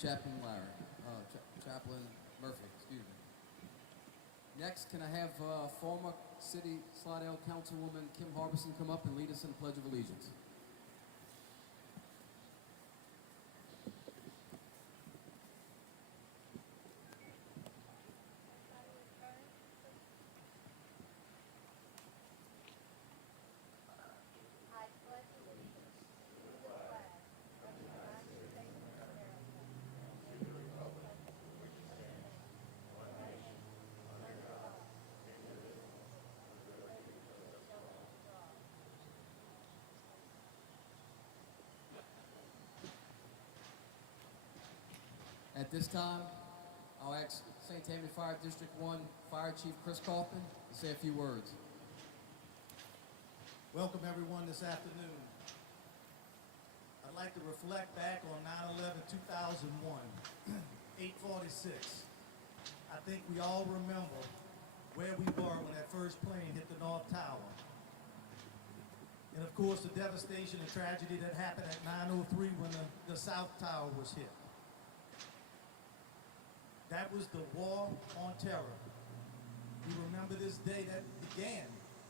Chaplain Chaplain Murphy, excuse me. Next, can I have former City Slidell Councilwoman Kim Harbison come up and lead us in the Pledge of Allegiance? At this time, I'll ask St. Tammany Fire District 1 Fire Chief Chris Kaufman to say a few words. Welcome everyone this afternoon. I'd like to reflect back on 9/11/2001, 8:46. I think we all remember where we were when that first plane hit the North Tower. And of course the devastation and tragedy that happened at 9:03 when the South Tower was hit. That was the war on terror. We remember this day that began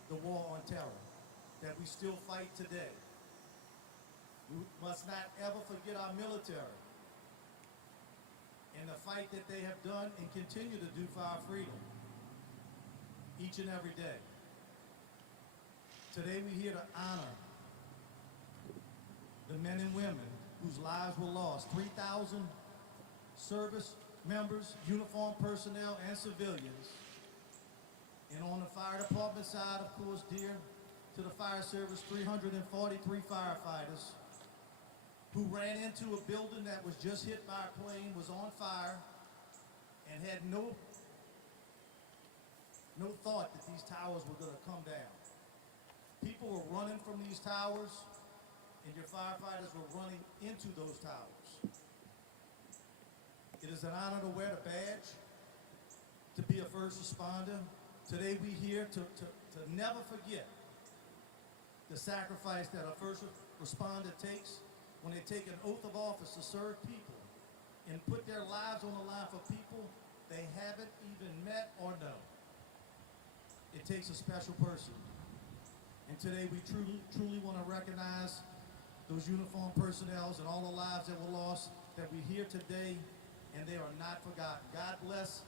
the war on terror, that we still fight today. We must not ever forget our military and the fight that they have done and continue to do for our freedom each and every day. Today we're here to honor the men and women whose lives were lost. 3,000 service members, uniformed personnel, and civilians. And on the fire department side, of course, dear to the fire service, 343 firefighters who ran into a building that was just hit by a plane, was on fire, and had no thought that these towers were going to come down. People were running from these towers, and your firefighters were running into those towers. It is an honor to wear the badge, to be a first responder. Today we're here to never forget the sacrifice that a first responder takes when they take an oath of office to serve people and put their lives on the line for people they haven't even met or know. It takes a special person. And today we truly want to recognize those uniformed personnel and all the lives that were lost, that we're here today, and they are not forgotten. God bless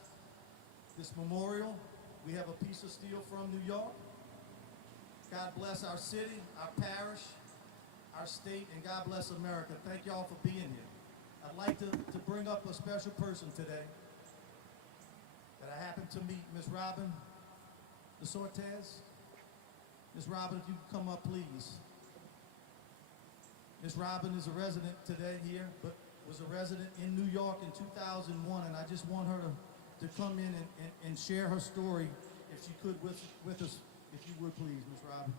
this memorial. We have a piece of steel from New York. God bless our city, our parish, our state, and God bless America. Thank y'all for being here. I'd like to bring up a special person today that I happened to meet, Miss Robin DeSortes. Miss Robin, if you could come up, please. Miss Robin is a resident today here, but was a resident in New York in 2001, and I just want her to come in and share her story, if she could, with us, if you would please, Miss Robin.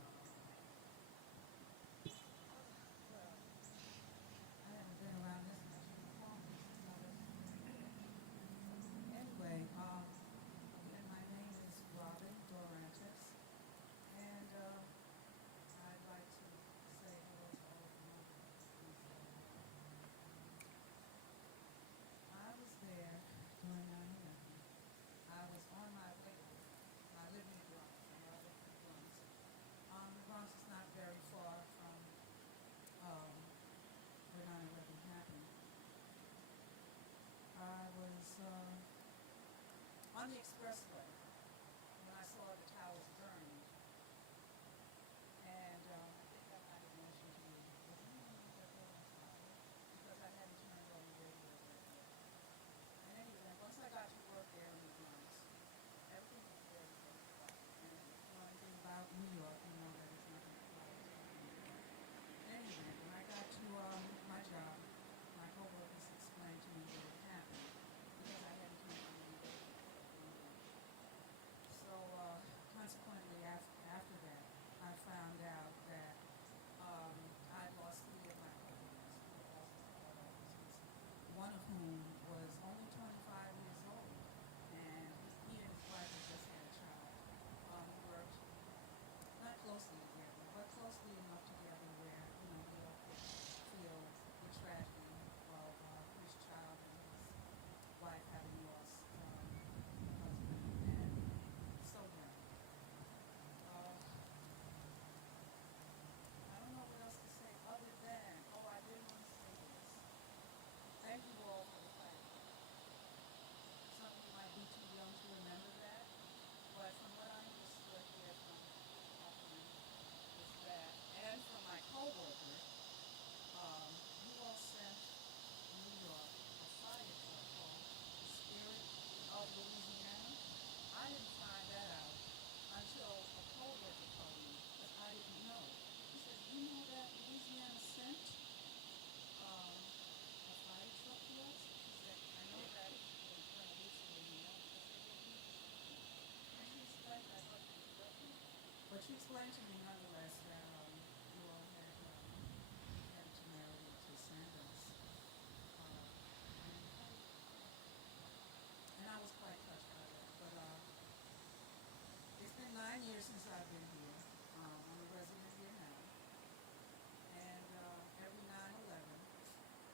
On the expressway, when I saw the towers burning, and I think I might have mentioned to you, because I hadn't turned on the radio yet. And anyway, once I got to work there in the Bronx, everything was very, very quiet. And if you know anything about New York, you know that it's not going to quiet. Anyway, when I got to my job, my coworkers explained to me what had happened, because I hadn't turned on the radio. explained to me nonetheless that you all had temerity to send us. And I was quite touched by that. But it's been 9 years since I've been here. I'm a resident here now. And every 9/11,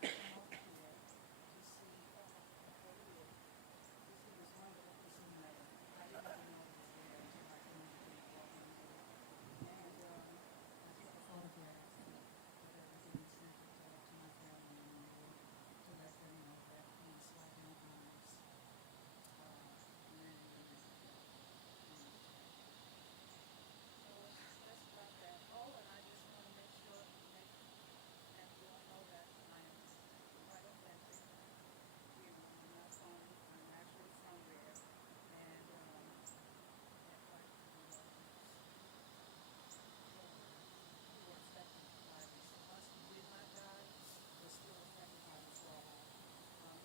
I come over here to see what it is. To see this wonderful piece of metal. I didn't even know it was there until I came to walk in here. And I took a photograph of everything and sent it to my family member to let them know that the Slidell honors men and women in this town. So that's about that. Oh, and I just want to make sure and you all know that I am quite authentic. You know, I'm not phony. I'm actually from there. And that's why who were affected by this. The ones who did not die were still affected by the fallout.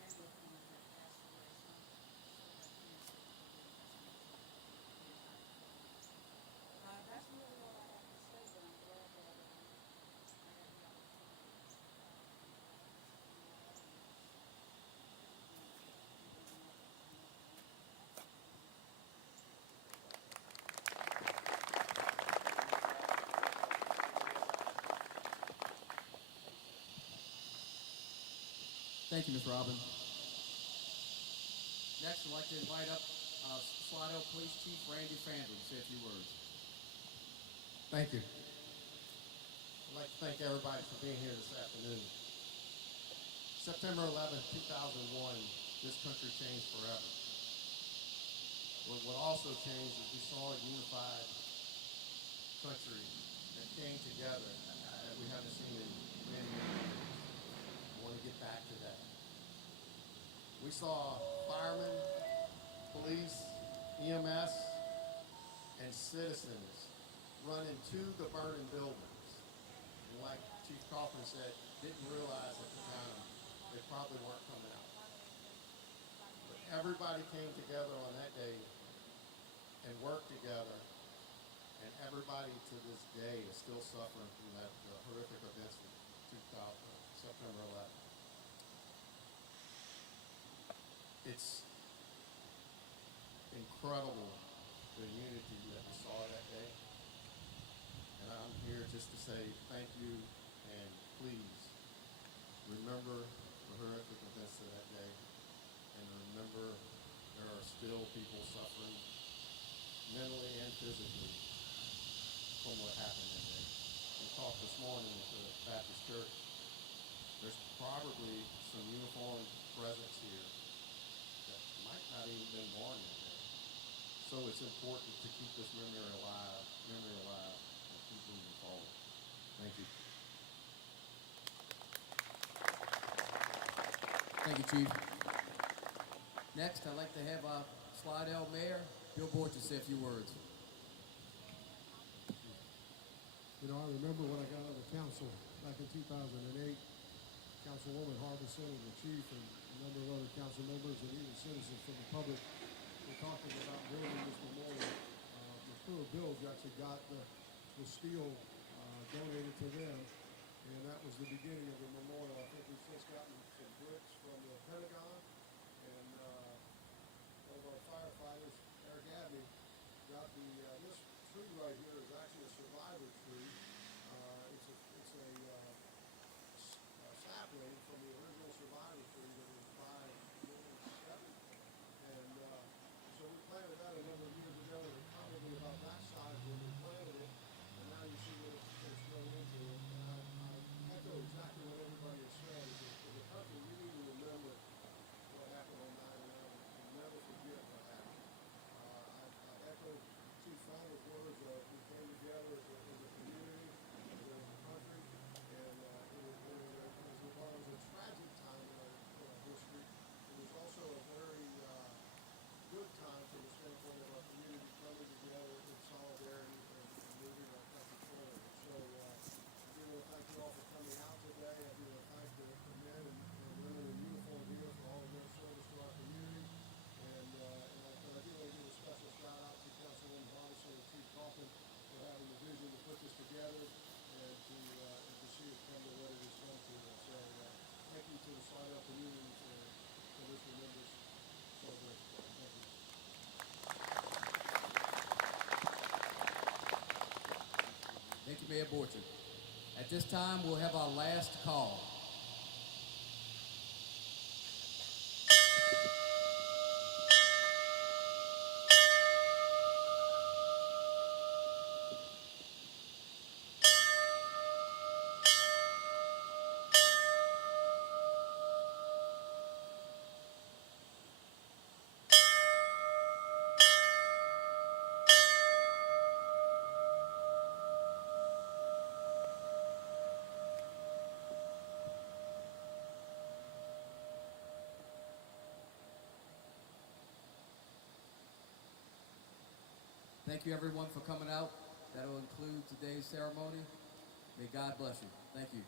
Many of whom have passed away. Some still have cancer because of the entire fallout. That's really all I have to say, but I'm glad that I had the opportunity. Thank you, Ms. Robin. Next, I'd like to invite up Slidell Police Chief Randy Fandler to say a few words. Thank you. I'd like to thank everybody for being here this afternoon. September 11th, 2001, this country changed forever. What also changed is we saw a unified country that came together that we haven't seen in many, many years. I want to get back to that. We saw firemen, police, EMS, and citizens run into the burning buildings. And like Chief Kaufman said, didn't realize at the time they probably weren't coming out. But everybody came together on that day and worked together, and everybody to this day is still suffering from that horrific events of September 11th. It's incredible the unity that we saw that day. And I'm here just to say thank you, and please remember the horrific events of that day, and remember there are still people suffering mentally and physically from what happened that day. We talked this morning at the Baptist Church. There's probably some uniformed presence here that might not even been born that day. So it's important to keep this memory alive, and keep moving forward. Thank you. Thank you, Chief. Next, I'd like to have Slidell Mayor Bill Borges say a few words. You know, I remember when I got on the council back in 2008, Councilwoman Harbison and the chief and a number of other council members and even citizens from the public were talking about building this memorial. The crew of bills actually got the steel donated to them, and that was the beginning of the memorial. I think we've since gotten some bricks from the Pentagon, and one of our firefighters, Eric Abney, got this tree right here is actually a survivor tree. It's a sapling from the original survivor tree that was by Sept. And so we planted that a number of years ago, and it's probably about that size when we planted it, and now you see what it's grown into. And I echo exactly what everybody has said. As a country, we need to remember what happened on 9/11 and never forget what happened. I echo Chief Fowler's words of we tremendous celebration. Thank you. Thank you, Mayor Borchard. At this time, we'll have our last call. Thank you, everyone, for coming out. That'll include today's ceremony. May God bless you. Thank you.